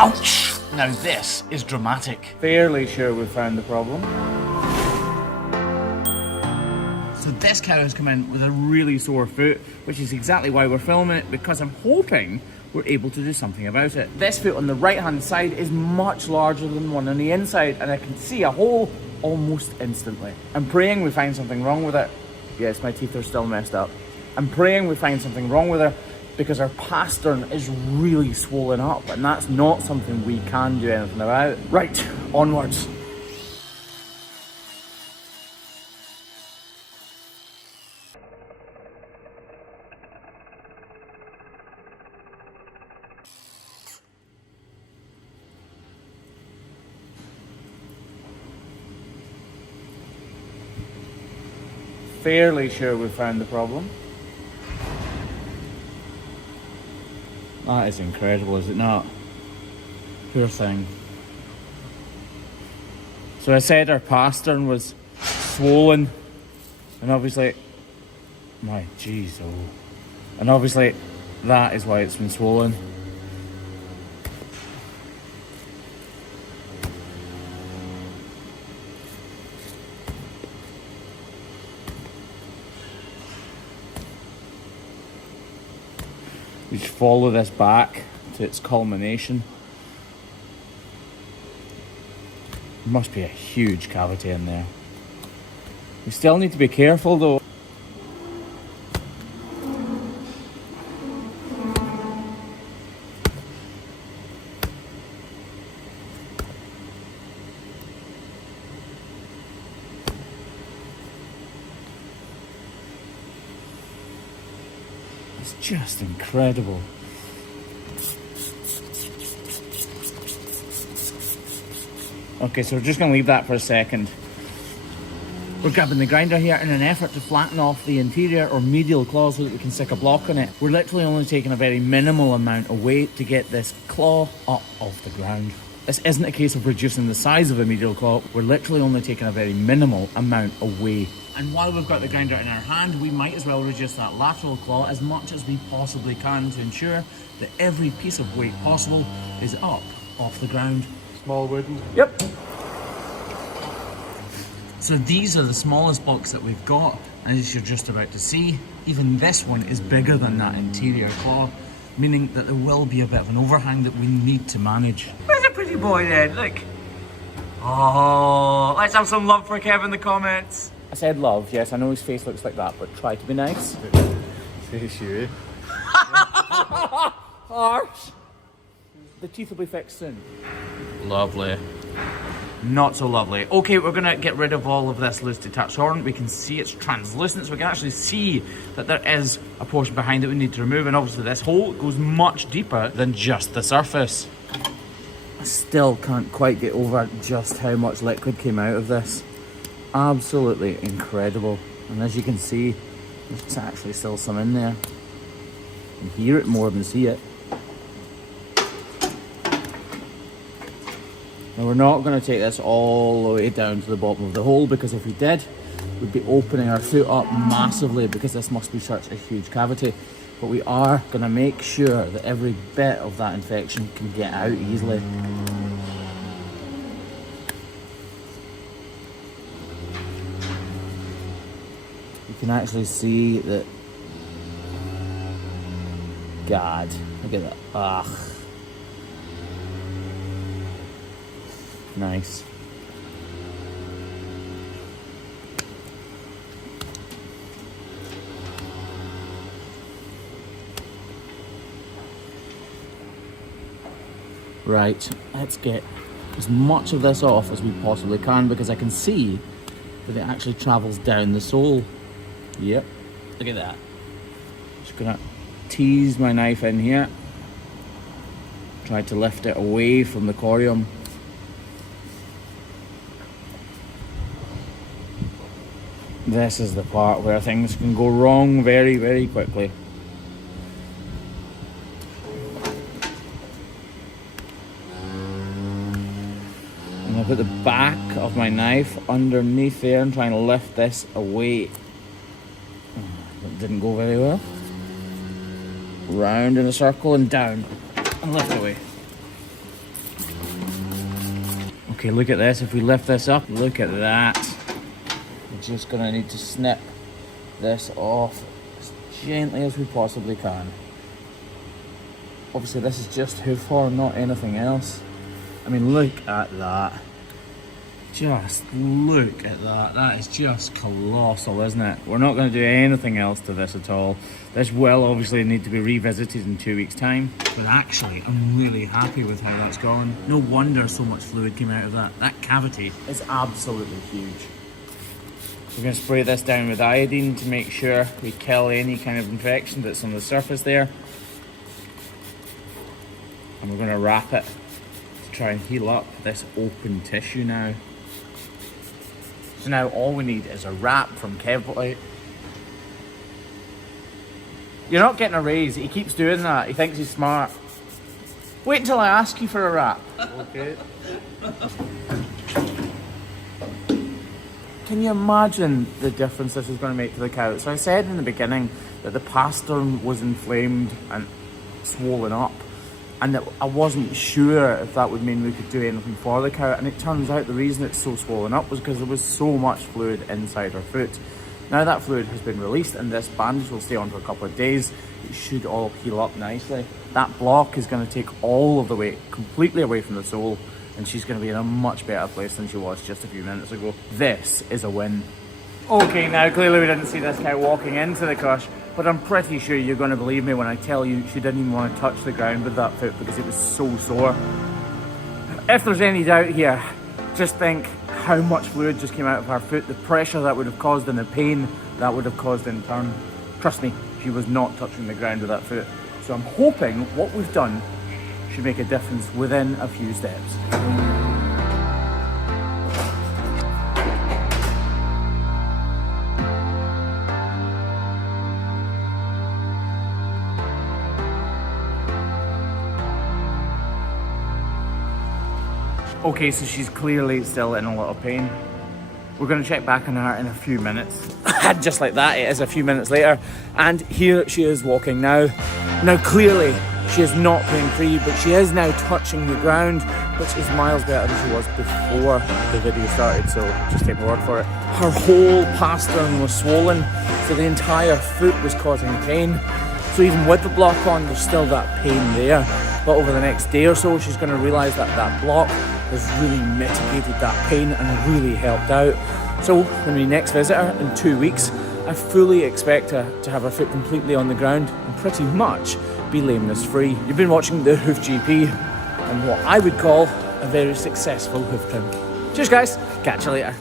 Ouch! Now this is dramatic. Fairly sure we found the problem. So this cow has come in with a really sore foot, which is exactly why we're filming it, because I'm hoping we're able to do something about it. This foot on the right hand side is much larger than the one on the inside, and I can see a hole almost instantly. I'm praying we find something wrong with it. Yes, my teeth are still messed up. I'm praying we find something wrong with her, because our pastern is really swollen up, and that's not something we can do anything about. Right, onwards. Fairly sure we found the problem. That is incredible, is it not? Poor thing. So I said our pastern was swollen, and obviously, my jeez, oh. And obviously that is why it's been swollen. We just follow this back to its culmination. There must be a huge cavity in there. We still need to be careful though. It's just incredible. Okay, so we're just going to leave that for a second. We're grabbing the grinder here in an effort to flatten off the interior or medial claw so that we can stick a block on it. We're literally only taking a very minimal amount of weight to get this claw up off the ground. This isn't a case of reducing the size of a medial claw, we're literally only taking a very minimal amount of weight. And while we've got the grinder in our hand, we might as well reduce that lateral claw as much as we possibly can to ensure that every piece of weight possible is up off the ground. Small wooden. Yep. So these are the smallest blocks that we've got, and as you're just about to see, even this one is bigger than that interior claw, meaning that there will be a bit of an overhang that we need to manage. Where's a pretty boy then? Look. Oh, let's have some love for Kev in the comments. I said love, yes, I know his face looks like that, but try to be nice. Face you. Harsh. The teeth will be fixed soon. Lovely. Not so lovely. Okay, we're gonna get rid of all of this loose detached horn. We can see it's translucent, so we can actually see that there is a portion behind it we need to remove, and obviously this hole goes much deeper than just the surface. I still can't quite get over just how much liquid came out of this. Absolutely incredible. And as you can see, there's actually still some in there. You can hear it more than see it. Now we're not going to take this all the way down to the bottom of the hole, because if we did, we'd be opening our foot up massively, because this must be such a huge cavity. But we are going to make sure that every bit of that infection can get out easily. You can actually see that. God, look at that. Ugh. Nice. Right, let's get as much of this off as we possibly can, because I can see that it actually travels down the sole. Yep, look at that. Just gonna tease my knife in here. Try to lift it away from the corium. This is the part where things can go wrong very, very quickly. I'm going to put the back of my knife underneath there and try and lift this away. That didn't go very well. Round in a circle and down and lift away. Okay, look at this. If we lift this up, look at that. We're just gonna need to snip this off as gently as we possibly can. Obviously this is just hoof horn, not anything else. I mean, look at that. Just look at that. That is just colossal, isn't it? We're not going to do anything else to this at all. This will obviously need to be revisited in 2 weeks' time. But actually, I'm really happy with how that's gone. No wonder so much fluid came out of that. That cavity is absolutely huge. We're going to spray this down with iodine to make sure we kill any kind of infection that's on the surface there. And we're going to wrap it to try and heal up this open tissue now. So now all we need is a wrap from Kevlar. You're not getting a raise. He keeps doing that. He thinks he's smart. Wait until I ask you for a wrap. Okay. Can you imagine the difference this is going to make to the cow? So I said in the beginning that the pastern was inflamed and swollen up, and that I wasn't sure if that would mean we could do anything for the cow, and it turns out the reason it's so swollen up was because there was so much fluid inside her foot. Now that fluid has been released and this bandage will stay on for a couple of days. It should all heal up nicely. That block is going to take all of the weight completely away from the sole, and she's going to be in a much better place than she was just a few minutes ago. This is a win. Okay, now clearly we didn't see this cow walking into the crush, but I'm pretty sure you're going to believe me when I tell you she didn't even want to touch the ground with that foot because it was so sore. If there's any doubt here, just think how much fluid just came out of her foot, the pressure that would have caused and the pain that would have caused in turn. Trust me, she was not touching the ground with that foot. So I'm hoping what we've done should make a difference within a few steps. Okay, so she's clearly still in a lot of pain. We're going to check back on her in a few minutes. And just like that, it is a few minutes later. And here she is walking now. Now clearly, she is not pain free, but she is now touching the ground, which is miles better than she was before the video started, so just take my word for it. Her whole pastern was swollen, so the entire foot was causing pain. So even with the block on, there's still that pain there. But over the next day or so, she's going to realise that that block has really mitigated that pain and really helped out. So when we next visit her in 2 weeks, I fully expect her to have her foot completely on the ground and pretty much be lameness free. You've been watching the Hoof GP and what I would call a very successful hoof trim. Cheers guys, catch you later.